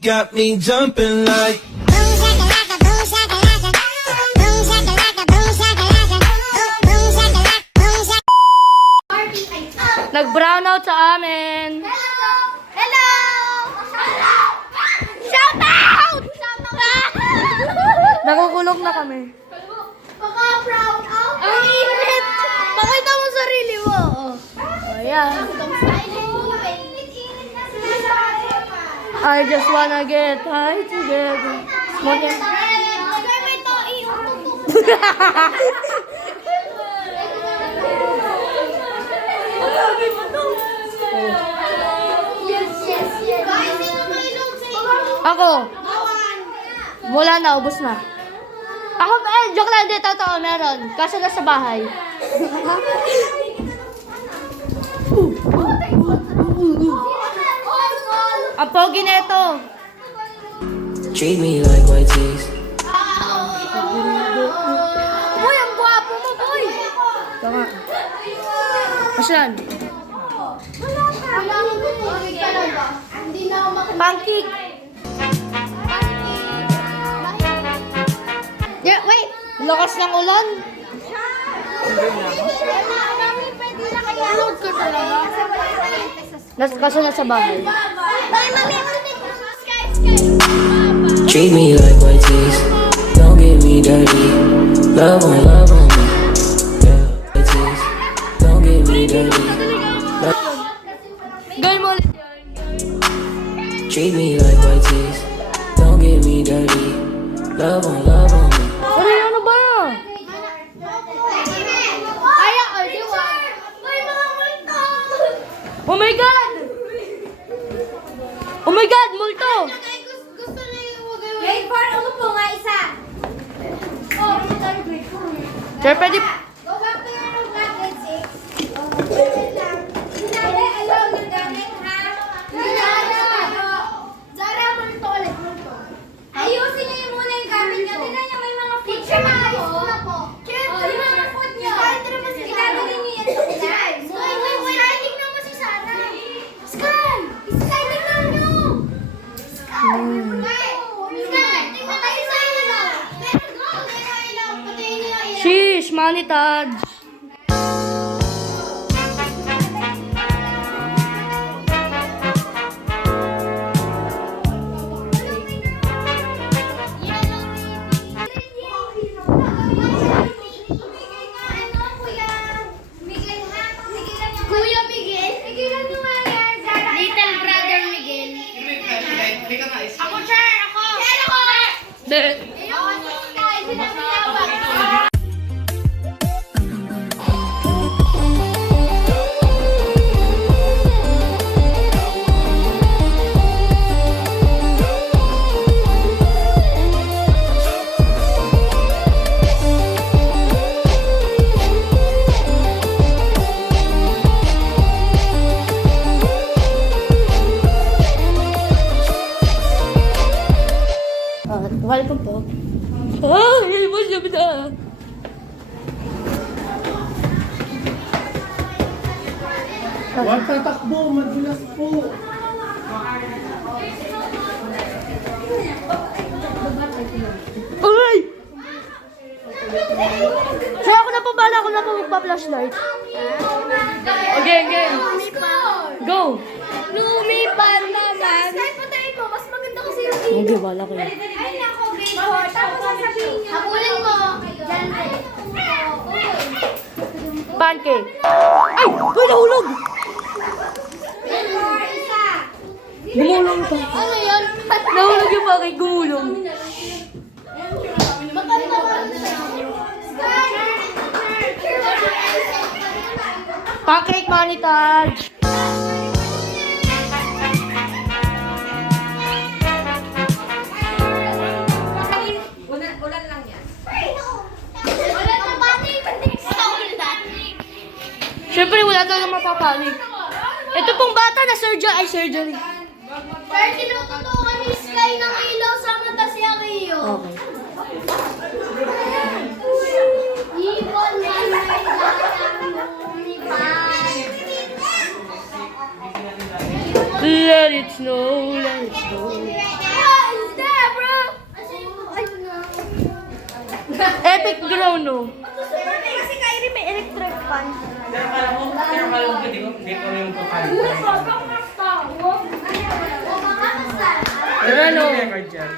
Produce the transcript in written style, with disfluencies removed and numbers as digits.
got me jumping like. Nag-brownout sa amin. Hello! Hello! Shout out! Nakukulong na kami. Paka-proud out! Ang init! Pakita mo sarili mo! Ayan. I just wanna get high together. Smoke yan. Ako. Wala na, ubos na. Ako, joke lang, di totoo, meron. Kaso nasa bahay. Ang pogi na ito. Treat me like white teeth. Boy, ang gwapo mo, boy! Tama. Asan? Hindi na ako Pancake. Yeah, wait. Lakas ng ulan. Load ka talaga. Kaso nasa bahay. Treat me like white teeth. Don't get me dirty. Love on me. Yeah, white teeth. Don't get me dirty. Gawin mo ulit. Treat me like white teeth. Don't get me dirty. Love on me. Aray, ano ba? Kaya ko, di ba? May mga multo! Oh my God! Oh my God, multo! Gusto na yung grade 4, ano po nga isa? Oh, grade 4. Sir, pwede... Go back to your grade 6. Oh, wait lang. Hindi, alam yung gamit, ha? Zara, multo ulit, multo. Ayusin niyo yung muna yung gamit niyo. Tignan niyo, may mga food. Teacher, maayos ko na po. Yung mga food niyo. Itatagin niyo yan sa Sky. Sky, tignan mo si Sarah. Sky! Sky, tignan niyo! Sky! Sky, tignan tayo sa inyo. Let's go! Patayin niyo na yan. Sheesh, money tag. Kuya Miguel, tigilan nyo nga yan. Little brother Miguel. Ako, sir! Ako! Sir, ako! De. Ako, sir! Sinabi niya ba? Welcome po. Ah, yun mo siya bida. Huwag tatakbo, madulas po. Uy! Sir, ako na po, bala ako na po magpa-flashlight. Okay, game. Go! Lumipan naman. Sky, patayin mo. Mas maganda kasi yung Hindi, bala ko yun. Ay, nako, grade 4. Tapos sasabihin niyo. Habulin mo. Yan. Pancake. Ay! Uy, nahulog! Grade 4, isa. Gumulong pa. Ano yan? Nahulog yung pancake, gumulong. Maganda ba? Pancake, money tag. Wala na panik. Siyempre, wala talagang mapapanik. Ito pong bata na surgery. Sir, tinututukan ni Sky ng ilaw sa mata siya kayo. Okay. Ibon na Let it snow, let it snow. electric drone, no? Kasi Kyrie may electric fan. Pero kala ko, hindi ko yung kukain. Pero ano? Record dyan.